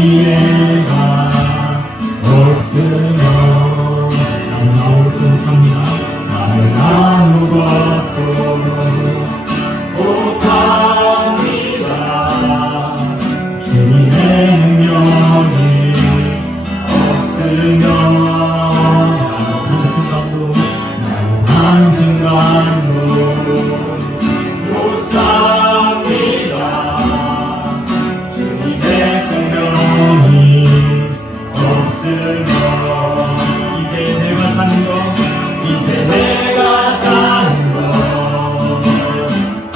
지혜가 없으면 나는 부족합니다. 나는 아무것도 못합니다. 주님의 능력이 없으면 나는 한순간도 못 삽니다. 주님의 성령이 없으면 이제 내가 사는 거 이제 내가 사는 거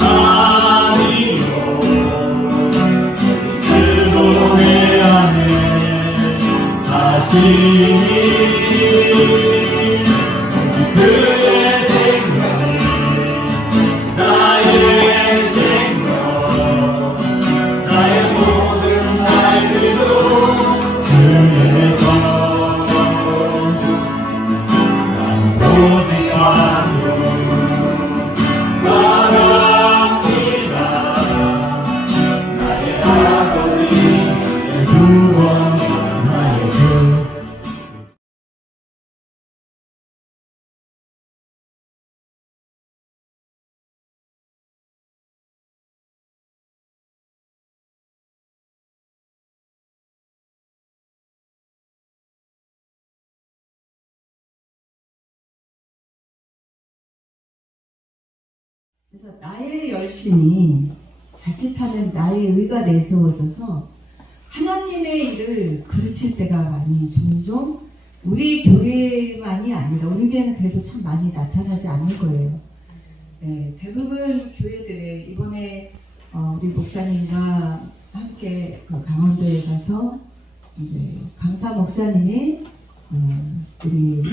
아니요. 스스로 회하는 사실이 그의 생각 나의 생각 나의 모든 말들도 그의 것 난 오직 하루 바랍니다. 나의 아버지 나의 구원 나의 주. 그래서 나의 열심이 자칫하면 나의 의가 내세워져서 하나님의 일을 그르칠 때가 많이 종종 우리 교회만이 아니라 우리 교회는 그래도 참 많이 나타나지 않을 거예요. 네, 대부분 교회들에 이번에 우리 목사님과 함께 그 강원도에 가서 이제 강사 목사님이 우리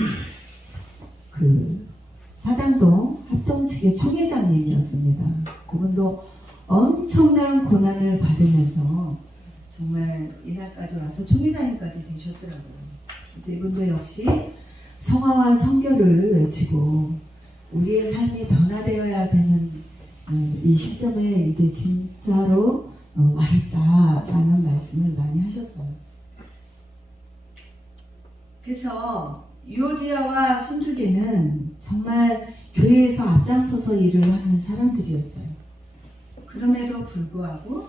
그 사당동 합동 측의 총회장님이었습니다. 그분도 엄청난 고난을 받으면서 정말 이날까지 와서 총회장님까지 되셨더라고요. 그래서 이분도 역시 성화와 성결을 외치고 우리의 삶이 변화되어야 되는 이 시점에 이제 진짜로 와 있다라는 말씀을 많이 하셨어요. 그래서 유오디아와 순두개는 정말 교회에서 앞장서서 일을 하는 사람들이었어요. 그럼에도 불구하고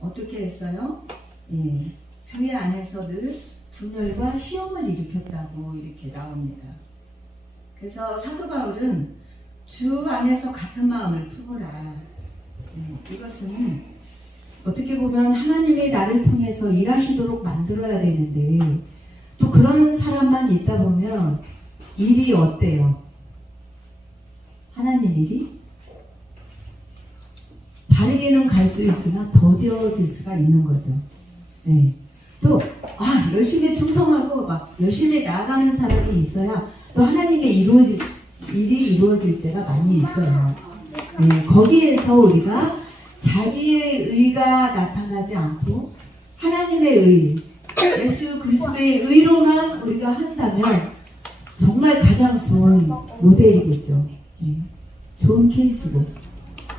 어떻게 했어요? 예, 교회 안에서 늘 분열과 시험을 일으켰다고 이렇게 나옵니다. 그래서 사도 바울은 주 안에서 같은 마음을 품으라. 이것은 어떻게 보면 하나님이 나를 통해서 일하시도록 만들어야 되는데 또 그런 사람만 있다 보면 일이 어때요? 하나님 일이? 바르게는 갈 수 있으나 더뎌질 수가 있는 거죠. 네. 또 열심히 충성하고 막 열심히 나아가는 사람이 있어야 또 하나님의 일이 이루어질 때가 많이 있어요. 네. 거기에서 우리가 자기의 의가 나타나지 않고 하나님의 의, 예수 그리스도의 의로만 우리가 한다면 정말 가장 좋은 모델이겠죠. 네. 좋은 케이스고.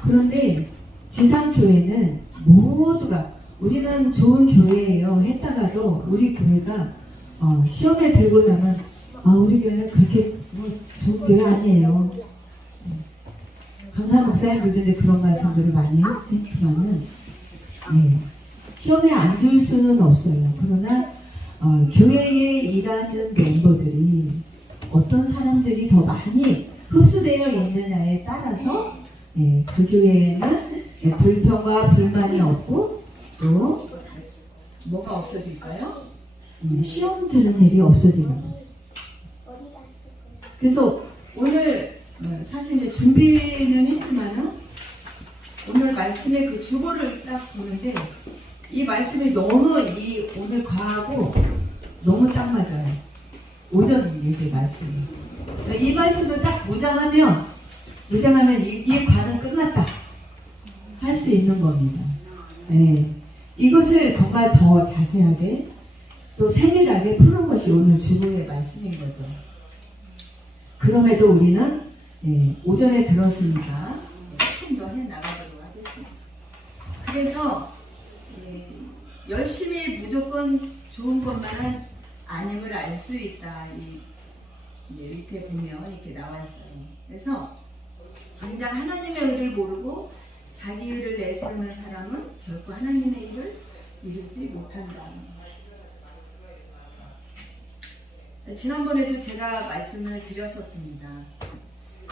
그런데 지상교회는 모두가 우리는 좋은 교회예요 했다가도 우리 교회가 시험에 들고 나면 우리 교회는 그렇게 좋은 교회 아니에요. 강사 목사님들도 그런 말씀들을 많이 했지만은 시험에 안 들 수는 없어요. 그러나 교회에 일하는 멤버들이 어떤 사람들이 더 많이 흡수되어 있느냐에 따라서 그 교회에는 불평과 불만이 없고 또 뭐가 없어질까요? 시험 드는 일이 없어지는 거죠. 그래서 오늘 사실 이제 준비는 했지만은 오늘 말씀의 그 주보를 딱 보는데 이 말씀이 너무 오늘 과하고 너무 딱 맞아요. 오전 예배 말씀이. 이 말씀을 딱 무장하면 이 과는 끝났다 할 수 있는 겁니다. 이것을 정말 더 자세하게 또 세밀하게 푸는 것이 오늘 주보의 말씀인 거죠. 그럼에도 우리는 오전에 들었으니까 조금 더 해나가도록 하겠습니다. 그래서 열심히 무조건 좋은 것만은 아님을 알 수 있다. 이 밑에 보면 이렇게 나와 있어요. 그래서 정작 하나님의 의를 모르고 자기 의를 내세우는 사람은 결코 하나님의 일을 이루지 못한다. 지난번에도 제가 말씀을 드렸었습니다.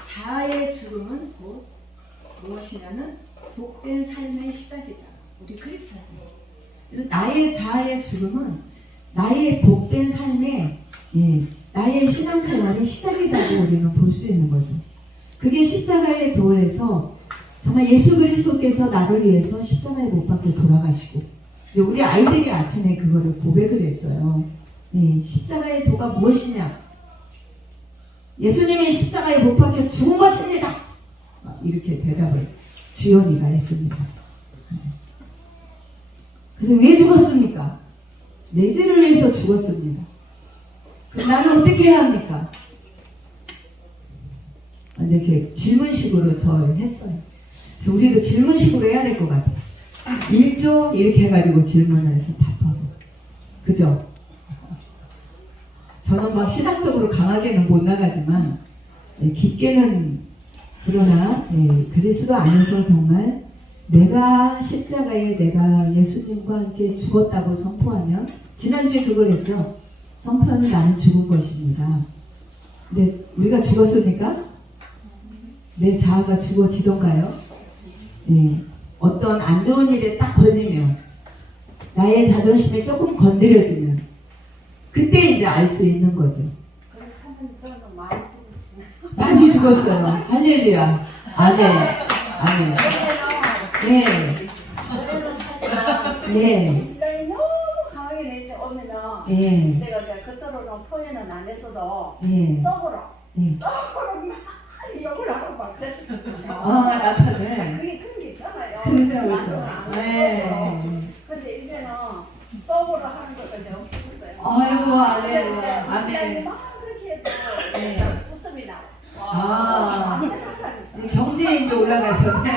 자아의 죽음은 곧 무엇이냐면 복된 삶의 시작이다. 우리 크리스찬. 그래서 나의 자아의 죽음은 나의 복된 삶의 나의 신앙생활의 시작이라고 우리는 볼 수 있는 거죠. 그게 십자가의 도에서 정말 예수 그리스도께서 나를 위해서 십자가에 못 박혀 돌아가시고 우리 아이들이 아침에 그거를 고백을 했어요. 십자가의 도가 무엇이냐? 예수님이 십자가에 못 박혀 죽은 것입니다. 이렇게 대답을 주연이가 했습니다. 그래서 왜 죽었습니까? 내 죄를 위해서 죽었습니다. 그럼 나는 어떻게 해야 합니까? 이렇게 질문식으로 저를 했어요. 그래서 우리도 질문식으로 해야 될 것 같아요. 1조 이렇게 해가지고 질문을 해서 답하고. 그죠? 저는 막 신학적으로 강하게는 못 나가지만 깊게는 그러나 그리스도 안에서 정말 내가 십자가에 내가 예수님과 함께 죽었다고 선포하면 지난주에 그걸 했죠. 선포하면 나는 죽은 것입니다. 근데 우리가 죽었습니까? 내 자아가 죽어지던가요? 어떤 안 좋은 일에 딱 걸리면 나의 자존심에 조금 건드려지면 그때 이제 알 수 있는 거죠. 많이 죽었어요. 할렐루야. 아멘. 아멘. 예. 예. 신랑이 너무 강하게 내지 오면은 예. 제가 이제 그때로는 표현은 안 했어도 예. 속으로 예. 많이 욕을 하고 막 그랬었거든요. 남편을. 그게 그런 게 있잖아요. 그렇죠, 그렇죠. 말로 안 예. 해도. 근데 이제는 속으로 하는 것도 이제 없어졌어요. 아이고, 할렐루야. 신랑이 아멘. 막 그렇게 해도 예. 웃음이 나. 아. 경제에 이제 올라가셨네.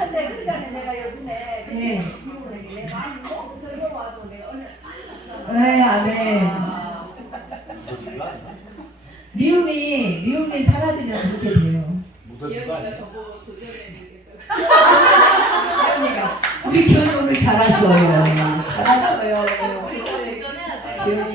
근데 그러니까 내가 요즘에 예. 내 마음이 너무 즐거워가지고 내가 오늘 네, 아멘. 미움이 사라지면 그렇게 돼요. 이현이가 저거 도전해 기현이가 우리 기현이 오늘 잘 왔어요. 잘 왔어요. 우리 도전해야 돼. 기현이.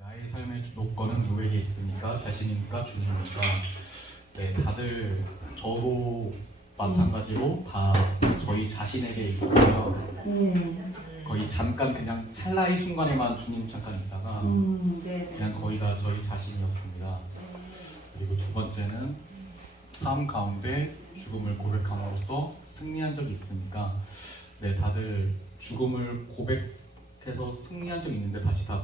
나의 삶의 주도권은 누구에게 있습니까? 자신입니까? 주님입니까? 네, 다들 저도 마찬가지로 다 저희 자신에게 있었고요. 거의 잠깐 그냥 찰나의 순간에만 주님 잠깐 있다가 네. 그냥 거의 다 저희 자신이었습니다. 그리고 두 번째는 삶 가운데 죽음을 고백함으로써 승리한 적이 있으니까 네, 다들 죽음을 고백해서 승리한 적이 있는데 다시 다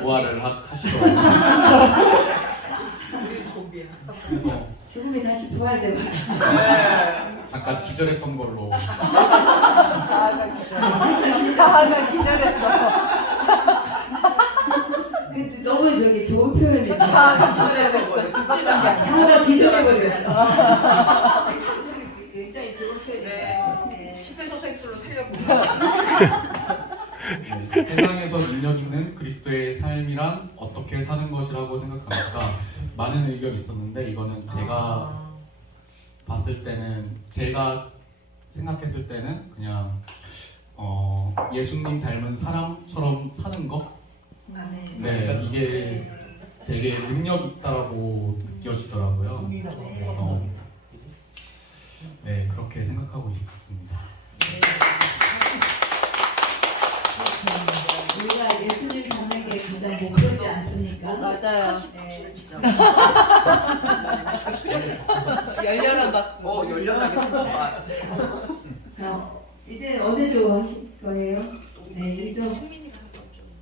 부활을 하시더라고요. 우리 좀비야. 그래서 죽음이 다시 부활되고. 잠깐 기절했던 걸로 자아가 기절했어. 근데 너무 저기 좋은 표현이죠. 기절해버려. 죽지도 않게. 자아가 기절해버렸어. 굉장히 좋은 표현이에요. 심폐소생술로 살려고. 네, 세상에서 능력 있는 그리스도의 삶이란 어떻게 사는 것이라고 생각합니까? 많은 의견이 있었는데 이거는 제가 봤을 때는 제가 생각했을 때는 그냥 예수님 닮은 사람처럼 사는 것? 네, 이게 되게 능력 있다라고 느껴지더라고요. 그래서 네, 그렇게 생각하고 있습니다. 우리가 예수님 닮는 게 가장 목표지 않습니까? 맞아요. 열렬한 박수. 열렬하게 쳐봐. 자, 이제 어느 조 하실 거예요? 네, 이조.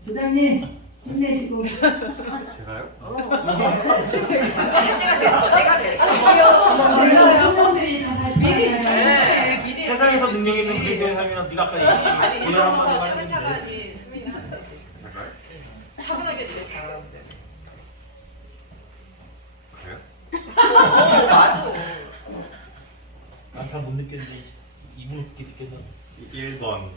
조장님, 힘내시고. 제가요? 때가 됐어. 때가 됐어. 우리 성도들이 다 발표하잖아요. 네, 미리. 세상에서 능력 있는 그리스도의 삶이란 네가 아까 아니 얘기한 오늘 일본부터 한마디 차근차근히 수민이 하는데 제가요? 차분하게 제일 잘하는데. 그래요? 맞아. 난 잘 못 느꼈는데 2분 어떻게 느꼈나? 1번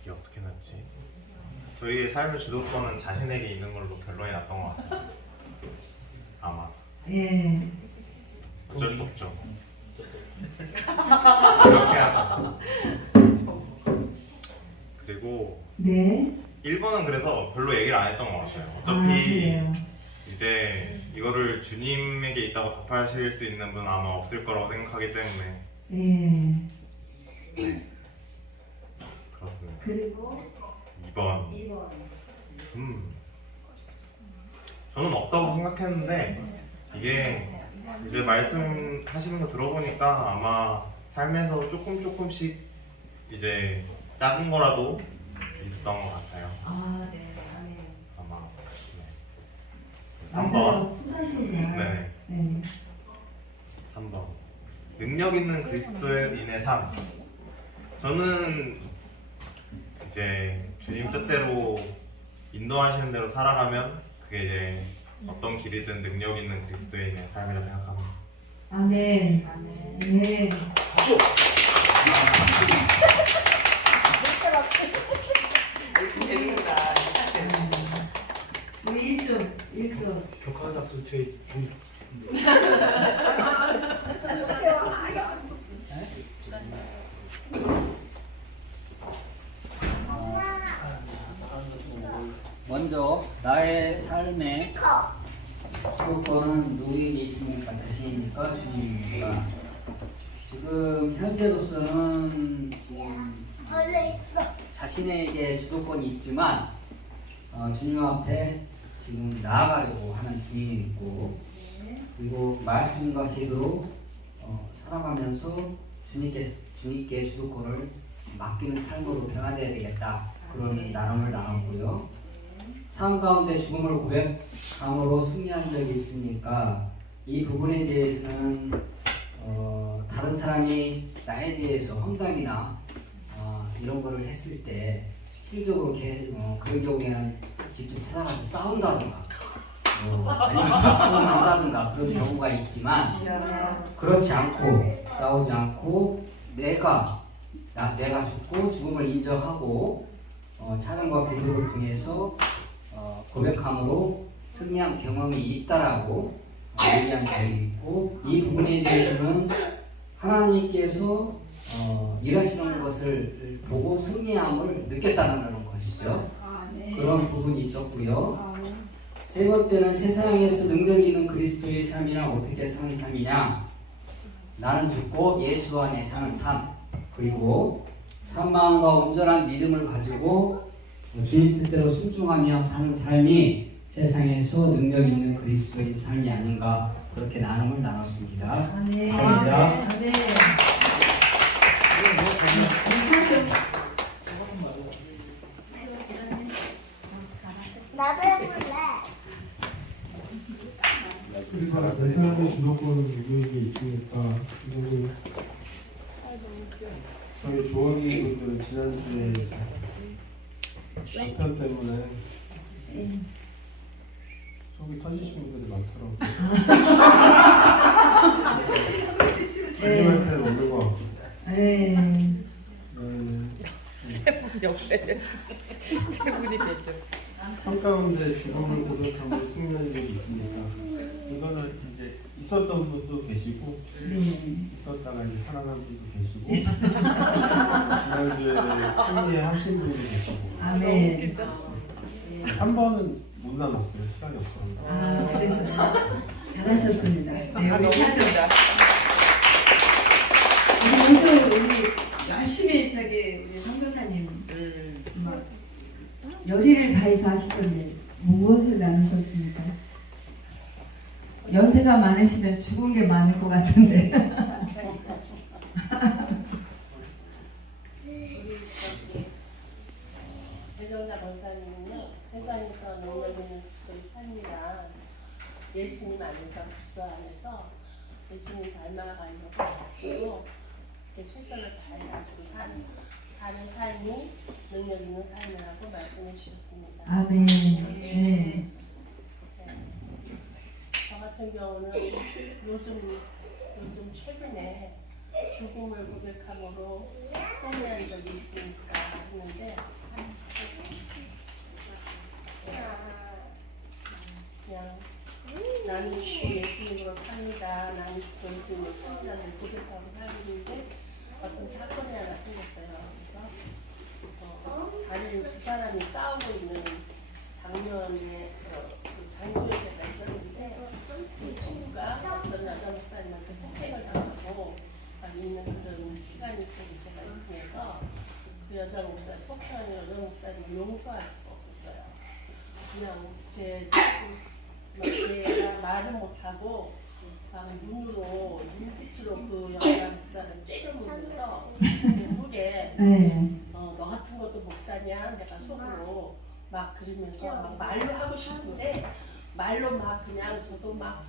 이게 어떻게 났지? 저희의 삶의 주도권은 자신에게 있는 걸로 결론이 났던 것 같아요. 아마 예. 어쩔 수 없죠. 노력해야죠. 그리고 네. 1번은 그래서 별로 얘기를 안 했던 것 같아요. 아, 어차피 그래요. 이제 이거를 주님에게 있다고 답하실 수 있는 분은 아마 없을 거라고 생각하기 때문에 예. 네, 그렇습니다. 그리고 2번 2번. 저는 없다고 생각했는데 이게 이제 말씀하시는 거 들어보니까 아마 삶에서 조금씩 이제 작은 거라도 있었던 것 같아요. 아, 네. 아멘. 아마 네. 맞아요. 3번 수고하십니다. 네. 네. 3번 능력 있는 그리스도인의 삶. 저는 이제 주님 뜻대로 인도하시는 대로 살아가면 그게 이제 어떤 길이든 능력 있는 그리스도인의 삶이라 생각합니다. 아멘. 네. 되는구나. 우리 1점. 격하게 잡수 저희 먼저 나의 삶의 주도권은 누구에게 있습니까? 자신입니까? 주님입니까? 지금 현재로서는 지금 자신에게 주도권이 있지만 주님 앞에 지금 나아가려고 하는 중이 있고, 그리고 말씀과 기도로 살아가면서 주님께 주도권을 맡기는 삶으로 변화되어야 되겠다, 그런 나눔을 나눴고요. 삶 가운데 죽음을 고백함으로 승리한 적이 있으니까 이 부분에 대해서는 다른 사람이 나에 대해서 험담이나 이런 거를 했을 때 실질적으로 그런 경우에는 직접 찾아가서 싸운다든가 아니면 한다든가 그런 경우가 있지만, 그렇지 않고 싸우지 않고 내가 죽고 죽음을 인정하고 찬양과 기도를 통해서 고백함으로 승리한 경험이 있다라고 얘기한 적이 있고, 이 부분에 대해서는 하나님께서 일하시는 것을 보고 승리함을 느꼈다는 것이죠. 그런 부분이 있었고요. 세 번째는 세상에서 능력이 있는 그리스도의 삶이란 어떻게 사는 삶이냐? 나는 죽고 예수 안에 사는 삶, 그리고 참마음과 온전한 믿음을 가지고 주님 뜻대로 순종하며 사는 삶이 세상에서 능력 있는 그리스도의 삶이 아닌가, 그렇게 나눔을 나눴습니다. 아멘. 감사합니다. 아멘. 나도 해볼래. 그러니까 내 삶의 주도권은 누구에게 있으니까 이거는 저희 조원이 분들은 지난주에 남편 때문에 속이 터지신 분들이 많더라고요. 주님한테는 없는 것 같고. 네. 세분이 되죠. 삶 가운데 죽음을 고백하고 승리한 적이 있으니까 이거는 이제 있었던 분도 계시고 네. 있었다가 이제 살아난 분도 계시고 지난주에 승리하신 분도 계시고 아멘. 3번은 못 나눴어요. 시간이 없었는데. 아, 그래서 잘하셨습니다. 네, 우리 사죠. 우리 열심히 우리 선교사님 막 열의를 다해서 하시던데 무엇을 나누셨습니까? 연세가 많으시면 죽은 게 많을 것 같은데. 배정자 권사님은요, 세상에서 능력 있는 그의 삶이란 예수님 안에서 그리스도 안에서 예수님 닮아가려고 애쓰고 최선을 다해가지고 사는 삶이 능력 있는 삶이라고 말씀해 주셨습니다. 아멘. 네. 저 같은 경우는 요즘 최근에 죽음을 고백함으로 소개한 적이 있으니까 했는데 그냥 나는 죽고 예수님으로 삽니다. 나는 죽고 예수님으로 삽니다는 고백하고 살는데 어떤 사건이 하나 생겼어요. 그래서 다른 두 사람이 싸우고 있는 장면에 그 장소에 제가 있었는데 제 친구가 어떤 여자 목사님한테 폭행을 당하고 있는 그런 시간이 있어서 제가 있으면서 그 여자 목사 폭행하는 여자 목사님을 용서할 수가 없었어요. 그냥 제가 말을 못하고 눈으로 눈빛으로 그 여자 목사를 째려보면서 그 속에 너 같은 것도 목사냐 내가 속으로 막 그러면서 막 말로 하고 싶은데 말로 막 그냥 저도 막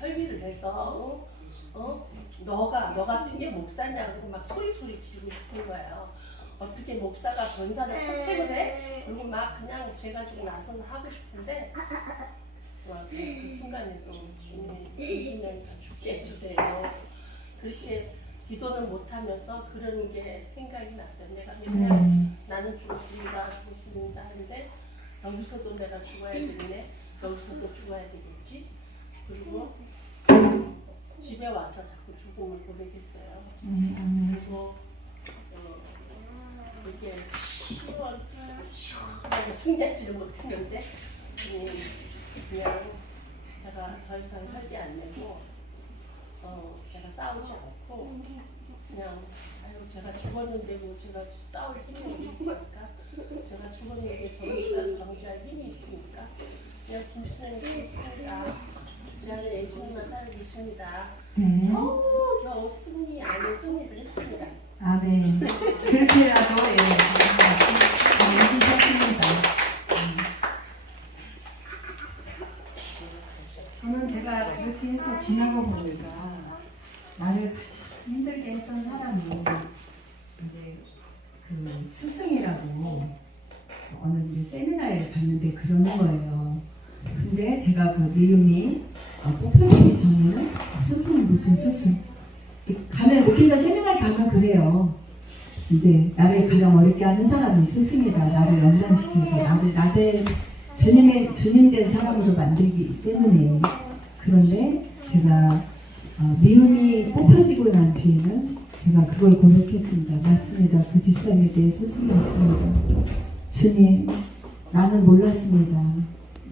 혈기를 내서 너 같은 게 목사냐고 막 소리 지르고 싶은 거예요. 어떻게 목사가 권사를 폭행을 해? 그리고 막 그냥 제가 지금 나서서 하고 싶은데 그 순간에 또 주님이 죽게 해주세요. 그렇게 기도는 못하면서 그런 게 생각이 났어요. 내가 그냥 나는 죽었습니다 하는데 여기서도 내가 죽어야 되겠네. 여기서도 죽어야 되겠지. 그리고 집에 와서 자꾸 죽음을 고백했어요. 그리고 이게 시원하게 승리하지를 못했는데 그냥 제가 더 이상 혈기 안 내고 제가 싸우지 않고 그냥 제가 죽었는데 뭐 제가 싸울 힘이 있으니까 제가 죽었는데 저 목사를 정죄할 힘이 있으니까 그냥 김수현이 죽었습니다. 제 안에 예수님만 살아계십니다. 겨우 승리 아닌 승리를 했습니다. 아멘. 그렇게라도 이기셨습니다. 저는 제가 그렇게 해서 지나고 보니까 나를 가장 힘들게 했던 사람이 이제 그 스승이라고 어느 이제 세미나에 갔는데 그러는 거예요. 근데 제가 그 미움이 뽑혀지기 전에는 스승은 무슨 스승? 가면 목회자 세미나에 가면 그래요. 이제 나를 가장 어렵게 하는 사람이 스승이다. 나를 연단시켜서 나를 나된 주님 된 사람으로 만들기 때문에. 그런데 제가 미움이 뽑혀지고 난 뒤에는 제가 그걸 고백했습니다. 맞습니다. 그 집사님에 대해 스승이 맞습니다. 주님, 나는 몰랐습니다.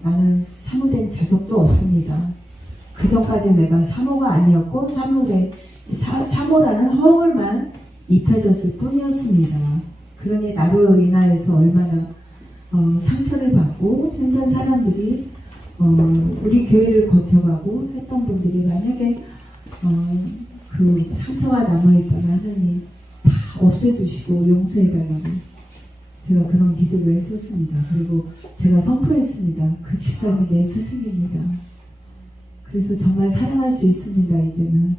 나는 사모된 자격도 없습니다. 그 전까지 내가 사모가 아니었고 사모라는 허물만 입혀졌을 뿐이었습니다. 그러니 나로 인하여서 얼마나 상처를 받고 힘든 사람들이 우리 교회를 거쳐가고 했던 분들이 만약에 그 상처가 남아있다면 하나님 다 없애주시고 용서해달라고 제가 그런 기도를 했었습니다. 그리고 제가 선포했습니다. 그 집사님이 내 스승입니다. 그래서 정말 사랑할 수 있습니다. 이제는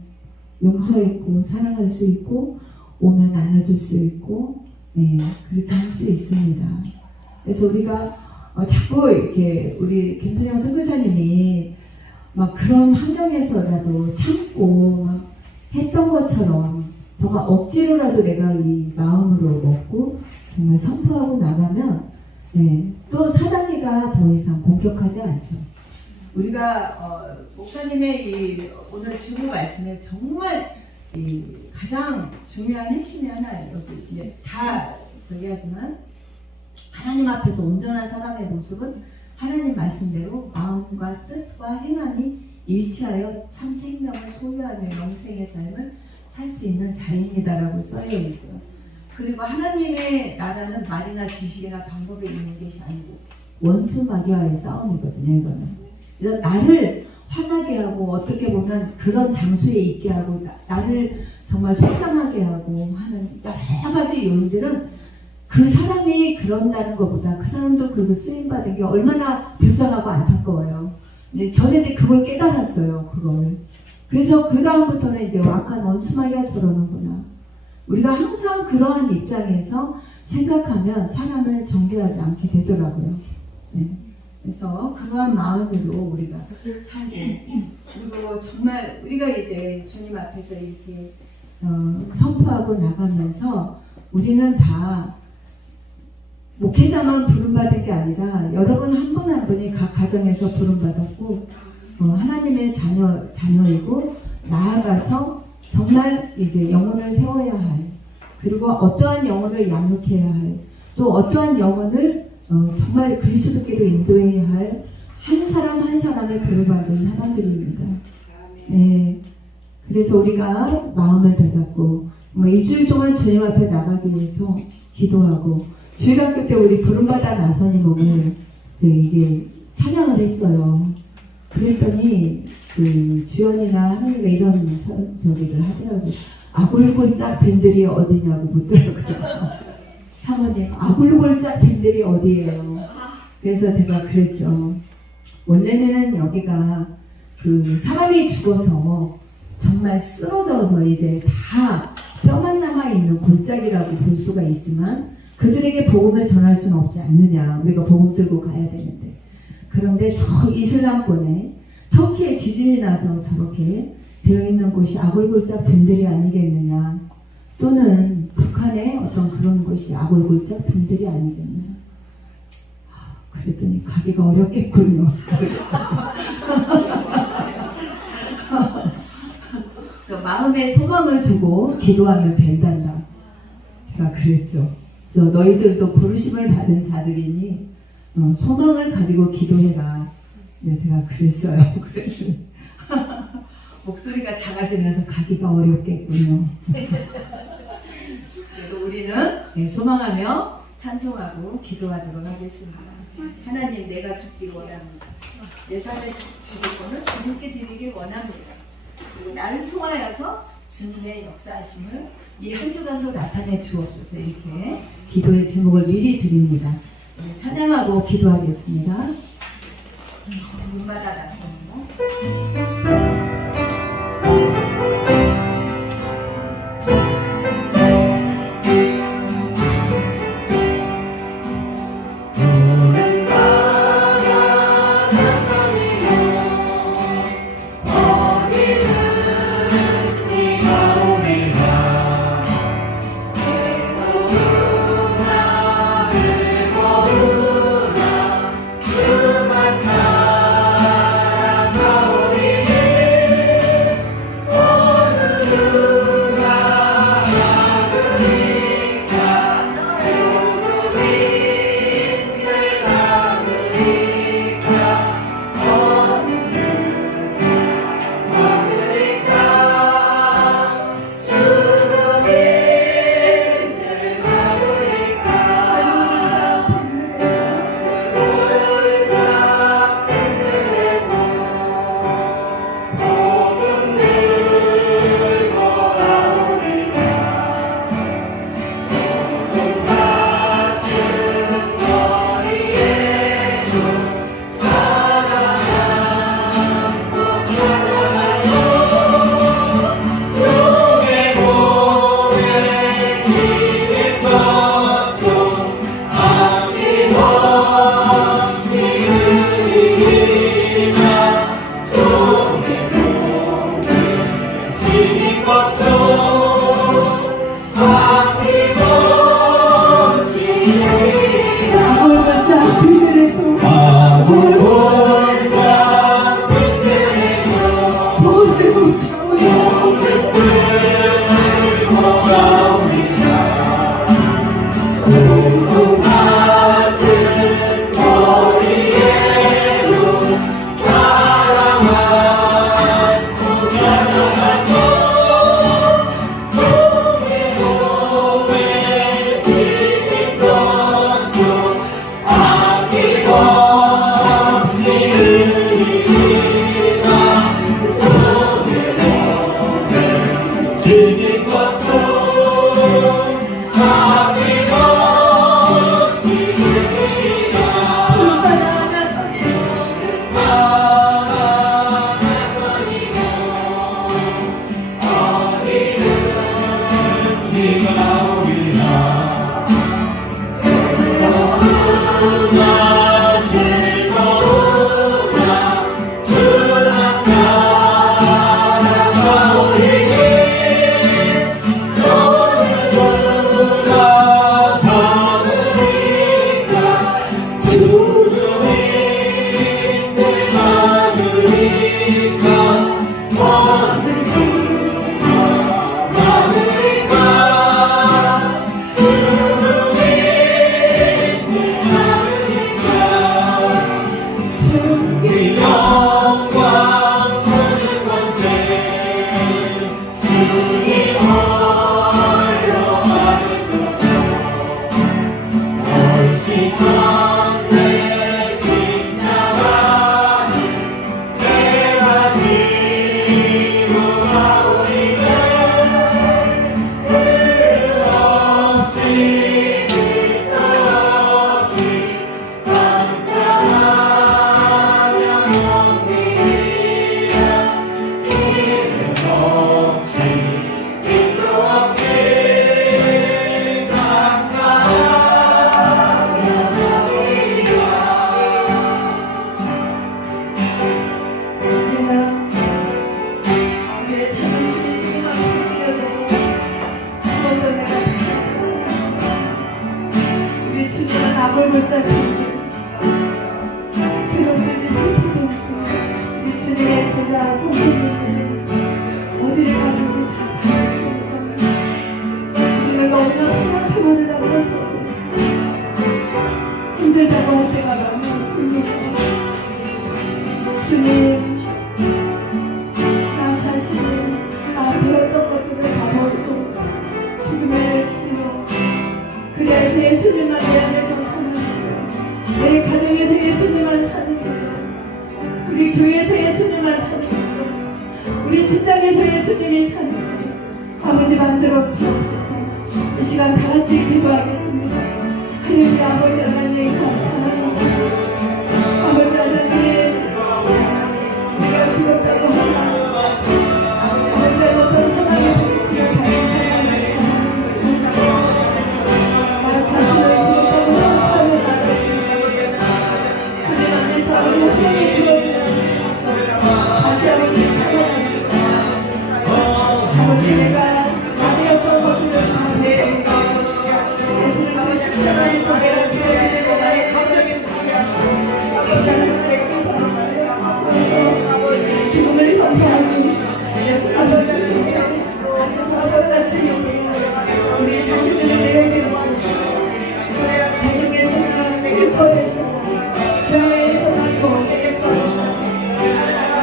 용서했고 사랑할 수 있고 오면 안아줄 수 있고 그렇게 할 수 있습니다. 그래서 우리가 자꾸 이렇게 우리 김순영 선교사님이 막 그런 환경에서라도 참고 막 했던 것처럼 정말 억지로라도 내가 이 마음으로 먹고 정말 선포하고 나가면 또 사단이가 더 이상 공격하지 않죠. 우리가 목사님의 이 오늘 주보 말씀에 정말 이 가장 중요한 핵심이 하나예요. 이제 다 저기 하지만 하나님 앞에서 온전한 사람의 모습은 하나님 말씀대로 마음과 뜻과 행함이 일치하여 참 생명을 소유하며 영생의 삶을 살 수 있는 자리입니다라고 써여 있고요. 그리고 하나님의 나라는 말이나 지식이나 방법에 있는 것이 아니고 원수 마귀와의 싸움이거든요. 이거는. 그래서 나를 화나게 하고 어떻게 보면 그런 장소에 있게 하고 나를 정말 속상하게 하고 하는 여러 가지 요인들은 그 사람이 그런다는 것보다 그 사람도 그 쓰임 받은 게 얼마나 불쌍하고 안타까워요. 근데 저는 이제 그걸 깨달았어요. 그걸. 그래서 그 다음부터는 이제 악한 원수마이가 저러는구나. 우리가 항상 그러한 입장에서 생각하면 사람을 정죄하지 않게 되더라고요. 네. 그래서 그러한 마음으로 우리가 살고, 그리고 정말 우리가 이제 주님 앞에서 이렇게 선포하고 나가면서 우리는 다 목회자만 부름받은 게 아니라 여러분 한 분 한 분이 각 가정에서 부름받았고 하나님의 자녀이고 나아가서 정말 이제 영혼을 세워야 할, 그리고 어떠한 영혼을 양육해야 할, 또 어떠한 영혼을 정말 그리스도께로 인도해야 할 한 사람 한 사람의 부름받은 사람들입니다. 네. 그래서 우리가 마음을 다잡고 일주일 동안 주님 앞에 나가기 위해서 기도하고, 주일학교 때 우리 부름받아 나선이 몸을 이게 찬양을 했어요. 그랬더니 주연이나 하나님가 이런 저기를 하더라고요. 아골골짝 빈들이 어디냐고 묻더라고요. 사모님, 아골골짝 빈들이 어디예요? 그래서 제가 그랬죠. 원래는 여기가 사람이 죽어서 정말 쓰러져서 이제 다 뼈만 남아있는 골짜기라고 볼 수가 있지만 그들에게 복음을 전할 수는 없지 않느냐. 우리가 복음 들고 가야 되는데. 그런데 저 이슬람권에 터키에 지진이 나서 저렇게 되어 있는 곳이 아골골짝 빈들이 아니겠느냐. 또는 북한의 어떤 그런 곳이 아골골짝 빈들이 아니겠느냐. 그랬더니 가기가 어렵겠군요. 그래서 마음에 소망을 두고 기도하면 된단다. 제가 그랬죠. 그래서 너희들도 부르심을 받은 자들이니 소망을 가지고 기도해라. 네, 제가 그랬어요. 목소리가 작아지면서 가기가 어렵겠군요. 그리고 우리는 소망하며 찬송하고 기도하도록 하겠습니다. 하나님, 내가 죽기 원합니다. 내 삶을 주기권은 주님께 드리길 원합니다. 그리고 나를 통하여서 주님의 역사하심을 이 한 주간도 나타내 주옵소서. 이렇게 기도의 제목을 미리 드립니다. 찬양하고 기도하겠습니다. 문마다 나섭니다. 주만 나아가오리 선생님들 어디를 가든지 다 다녔습니다. 우리가 너무나 험한 세월을 남겨서 힘들다고 할 때가 많았습니다. 주님, 나 자신을 나 배웠던 것들을 다 버리고 주님의 길로, 그래서 예수님만 내 안에서 사는 길, 내 가정에서 예수님만 사는 길, 우리 교회에서 예수님만 사는 길, 우리 직장에서 예수님이 사는 길, 아버지 만들어 주옵소서. 이 시간 다 같이 기도하겠습니다. 하나님 아버지 하나님 감사합니다. 아버지 하나님, 내가 죽었다고 하나 아버지 어떤 상황에 부딪히며 다른 사람을 나 자신을 죽었다고 생각하며 나가십니다. 주님 안에서 아버지 평이 주어지는 다시 아버지 살아납니다. 아버지 내가 나되었던 것들을 다 내습니다. 예수님의 십자가 안에서 내가 주어지는 나의 감정에서 죽음을 선포하고 예수 아버지의 안에서 살아날 수 있게 우리 자신들을 내려드리고 가정에서나 일터에서나 교회에서나 교회에서나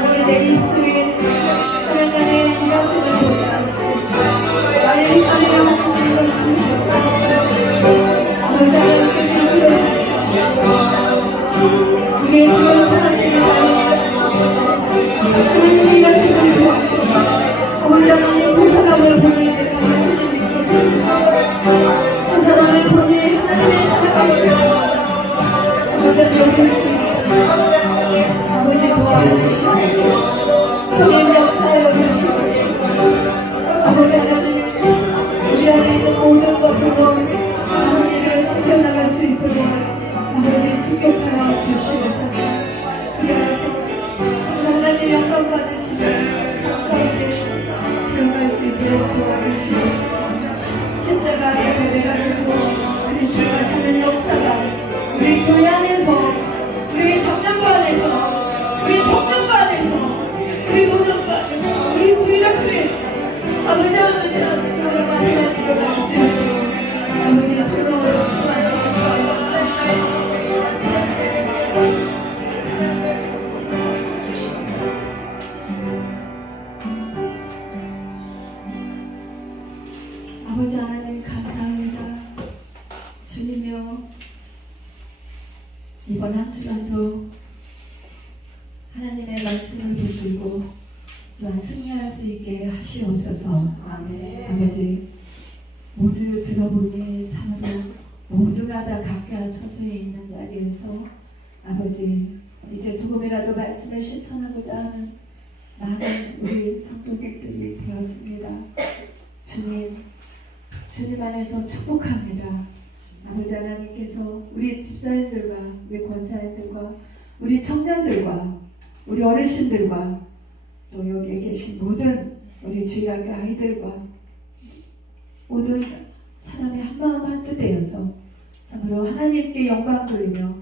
우리 내 입술에 하나님의 일하심을 보게 하시고 나의 힘안에 하나님의 것을 보게 하시고 아버지 하나님께서 이끌어주시옵소서. 우리의 주변 사람들이 하나님의 일하심을 보았습니다. 아버지 하나님 저 사람을 보니 내가 예수님 믿고 싶습니다. 저 사람을 보니 하나님의 사랑하시고 아버지 여길 수 있다. 아버지 도와주시고 주님 역사여 주시옵시고 아버지 하나님 우리 안에 있는 모든 것들로 하나님을 살펴나갈 수 있도록 아버지 축복하여 주시옵소서. 그래서 하나님 영광 받으시며 삶 가운데 태어날 수 있도록 도와주시옵소서. 십자가 안에서 내가 죽고 그리스도가 사는 역사가 우리 교회 안에서, 우리 장년부 안에서, 우리 청년부 안에서, 우리 노년부 안에서, 우리 주일학교에서 아버지 여러 가지가 일어날 수 있도록 아버지 성령으로 충만하게 주시옵소서. 아버지 하나님 감사합니다. 주님이여 이번 한 주간도 하나님의 말씀을 붙들고 또한 승리할 수 있게 하시옵소서. 아버지 모두 들어보니 참으로 모두가 다 각자 처소에 있는 자리에서 아버지 이제 조금이라도 말씀을 실천하고자 하는 많은 우리 성도들이 되었습니다. 주님 안에서 축복합니다. 아버지 하나님께서 우리 집사님들과 우리 권사님들과 우리 청년들과 우리 어르신들과 또 여기에 계신 모든 우리 주일학교 아이들과 모든 사람이 한마음 한뜻 되어서 참으로 하나님께 영광 돌리며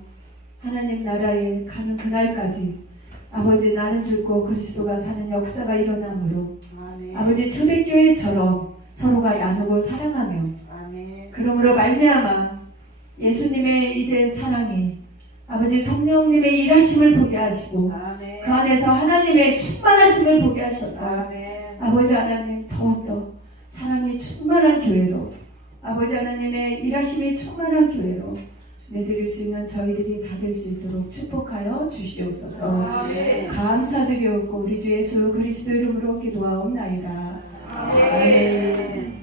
하나님 나라에 가는 그날까지 아버지 나는 죽고 그리스도가 사는 역사가 일어나므로 아버지 초대교회처럼 서로가 나누고 사랑하며 그러므로 말미암아 예수님의 이제 사랑이 아버지 성령님의 일하심을 보게 하시고 그 안에서 하나님의 충만하심을 보게 하셔서 아버지 하나님 더욱더 사랑이 충만한 교회로 아버지 하나님의 일하심이 충만한 교회로 내드릴 수 있는 저희들이 다 될 수 있도록 축복하여 주시옵소서. 감사드리옵고 우리 주 예수 그리스도 이름으로 기도하옵나이다. 아멘.